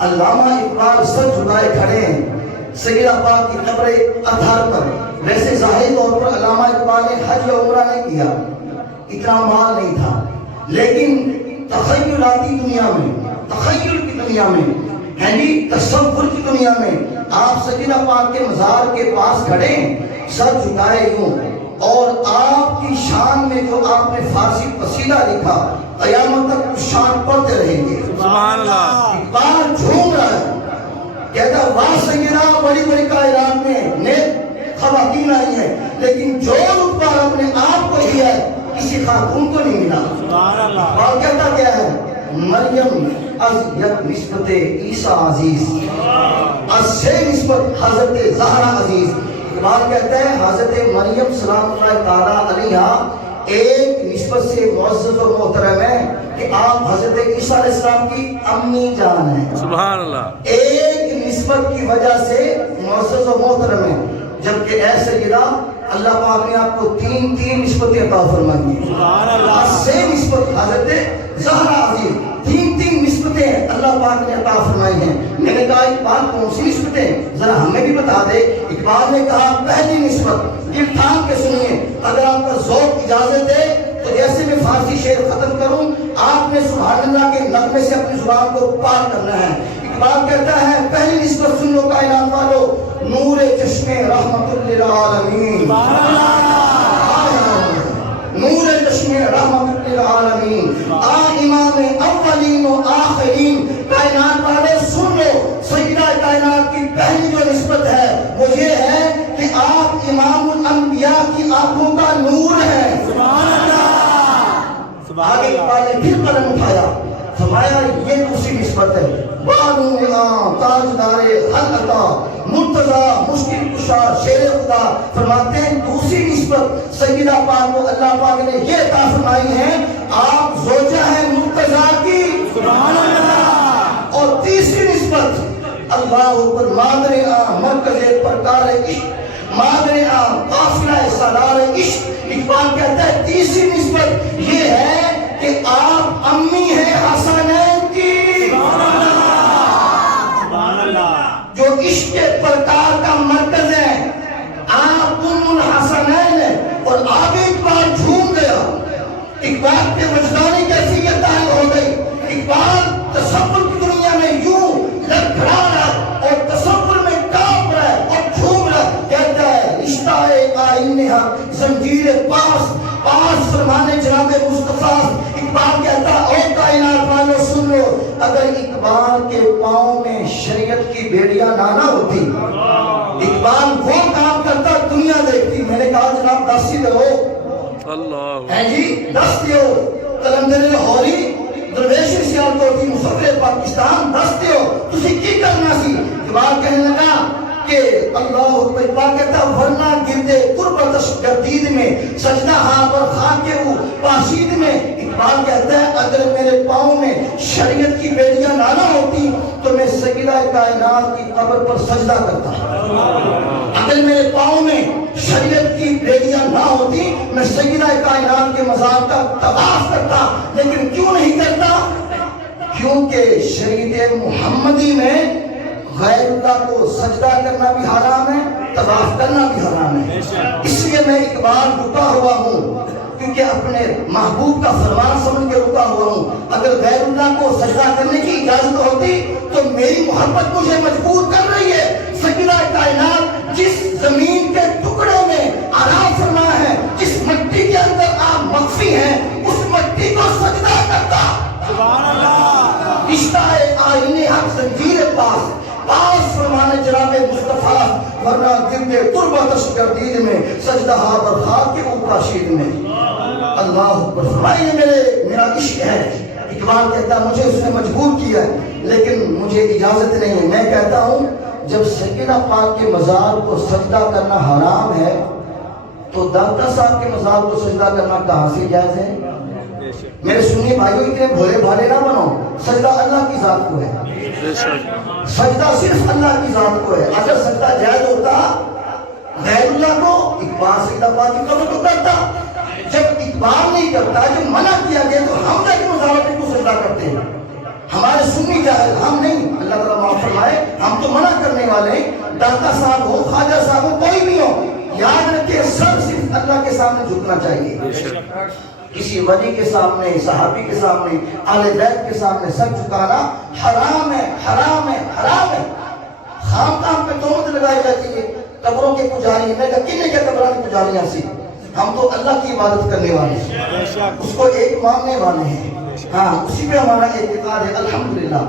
علامہ اقبال سر جھکائے کھڑے ہیں سیدہ پاک کی قبر اطہر پر. ویسے ظاہری طور پر علامہ اقبال نے حج یا عمرہ نہیں کیا، اتنا مال نہیں تھا، لیکن تخیلاتی دنیا میں، تخیل کی دنیا میں، یعنی تصور کی دنیا میں آپ سیدہ پاک کے مزار کے پاس کھڑے ہیں سر جھکائے یوں، اور آپ کی شان میں جو آپ نے فارسی قصیدہ لکھا قیامت تک اس شان پڑھتے رہیں گے. سبحان اللہ. اقبال جھوم رہا ہے، کہتا ہے واہ سیدہ بڑی بڑی کائنات میں نیک خواتین آئی ہیں، لیکن جو رتبہ اپنے آپ کو دیا ہے کسی خاتون کو نہیں ملا. اور کہتا کیا ہے؟ مریم از یک نسبت عیسیٰ عزیز، از سے نسبت حضرت زہرا عزیز. اقبال کہتا ہے حضرت مریم سلام اللہ تعالیٰ علیہا ایک نسبت سے معزز و محترم ہے کہ آپ حضرت عیسیٰ علیہ السلام کی امی جان ہیں. سبحان اللہ. ایک نسبت کی وجہ سے معزز و محترم ہے، جبکہ اے سیدہ اللہ پاک نے آپ کو تین نسبتیں عطا فرمائی ہیں. سے نسبت حضرت زہرا عزیز، تین نسبتیں اللہ پاک نے عطا فرمائی ہیں. میں نے کہا اقبال کون سی نسبتیں ذرا ہمیں بھی بتا دے. اقبال نے کہا پہلی نسبت، دل تھام کے سنیے، اگر آپ کا ذوق اجازت دے تو جیسے میں فارسی شعر ختم کروں آپ نے سبحان اللہ کے نغمے سے اپنی زبان کو پار کرنا ہے. اقبال کہتا ہے پہلی نسبت سن لو کائنات والو، نور چشم رحمت للعالمین. نور چشم رحمت للعالمین، امام اولین و آخرین. کائنات والے سن لو، سیدہ کائنات کی پہلی جو نسبت ہے وہ یہ ہے کہ آپ امام الانبیاء کی آنکھوں کا نور ہے. سبحان اللہ. آگے اقبال نے پھر قلم اٹھایا، فرمایا یہ دوسری نسبت ہے. بانو آن تاجدار حل عطا مرتضی مشکل کشا شیر خدا. فرماتے ہیں دوسری نسبت سیدہ پاک کو اللہ پاک نے یہ عطا فرمائی ہے آپ زوجہ ہیں مرتضی کی. سبحان اللہ. اور تیسری نسبت اللہ اوپر مادر آن مرکز پرکار عشق، مادر آن قافلہ سالار عشق. اقبال کہتا ہے تیسری نسبت یہ ہے کہ آپ امی ہیں حسنین کی. جو عشق کے پرکار کا مرکز ہے، آپ ام الحسنین ہیں. اور آگے اقبال جھوم گیا، اقبال کے وجدانی کیفیت ظاہر ہو گئی. اقبال تصور کی دنیا میں یوں لڑکھڑا رہا اور تصور میں کانپ رہا ہے اور جھوم رہا. کہتا ہے رشتہ آئین حق زنجیر پاس پاس فرمانے جناب مصطفیٰ. اقبال کہتا ہے او کائنات والو سن لو، اگر اقبال کے پاؤں میں شریعت کی بیڑیاں نہ ہوتی اقبال وہ کام کرتا دنیا دیکھتی. میں نے کہا جناب دس ہی دو اللہ ہے جی، دس دیو. قلندر لاہوری درویش سیالکوٹی مسافر پاکستان دس دیو تسی کی کرنا سی. اقبال کہنے لگا کہ اللہ اقبال کہتا ورنہ گردے قربتش گردید میں سجدہ ہاں پر خاکے ہوں پاشید میں. اقبال کہتا ہے اگر میرے پاؤں میں شریعت کی بیڑیاں نہ ہوتی تو میں سیدہ کائنات کی قبر پر سجدہ کرتا. اگر میرے پاؤں میں شریعت کی بیڑیاں نہ ہوتی میں سیدہ کائنات کے مزار کا طواف کرتا. لیکن کیوں نہیں کرتا؟ کیونکہ شریعت محمدی میں غیر اللہ کو سجدہ کرنا بھی حرام ہے، طواف کرنا بھی حرام ہے. اس لیے میں اقبال رکا ہوا ہوں کیونکہ اپنے محبوب کا فرمان سمجھ کے رکا ہوا ہوں. اگر غیر اللہ کو سجدہ کرنے کی اجازت ہوتی تو میری محبت مجھے مجبور کر رہی ہے. سیدہ کائنات جس زمین کے ٹکڑے میں آرام فرما ہے، جس مٹی کے اندر آپ مخفی ہیں، اس مٹی کو سجدہ کرتا. سبحان اللہ. رشتہ آئین حق زنجیر پاس پاس فرمانے جناب مصطفیٰ ورنہ گردے تربتش گردید میں سجدہ ہاں پر خاک کے اوپر شید میں. اللہ اکبر. فرمائیے میرا عشق ہے. اقبال کہتا ہے مجھے اس نے مجبور کیا ہے لیکن مجھے اجازت نہیں ہے. میں کہتا ہوں جب سیدہ پاک کے مزار کو سجدہ کرنا حرام ہے تو داتا صاحب کے مزار کو سجدہ کرنا کہاں سے جائز ہے؟ میرے سنی بھائیوں اتنے بھولے بھالے نہ بنو. سجدہ اللہ کی ذات کو ہے، سجدہ صرف اللہ کی ذات کو ہے. اگر سجدہ جائز ہوتا غیر اللہ کو اقبال سیدہ پاک کی قبر کو کرتا. جب اقبال نہیں کرتا، جب منع کیا گیا تو ہم جا کے مزار کو سجدہ کرتے ہیں. ہمارے سنی جائز، ہم نہیں. اللہ تعالیٰ ہم تو منع کرنے والے ہیں، داتا صاحب ہو، خواجہ صاحب ہو، کوئی بھی ہو، یاد رکھے سب صرف اللہ کے سامنے جھکنا چاہیے۔ کسی ولی کے سامنے، صحابی کے سامنے، اہل بیت کے سامنے سر جھکانا حرام ہے، حرام ہے، حرام ہے۔ خام کام پہ تہمت لگائی جاتی ہے، قبروں کے پجاری، میں کہا کنے کے قبروں کی پجاریاں سی، ہم تو اللہ کی عبادت کرنے والے ہیں، اس کو ایک ماننے والے ہیں، ہاں اسی پہ ہمارا اعتقاد ہے الحمدللہ۔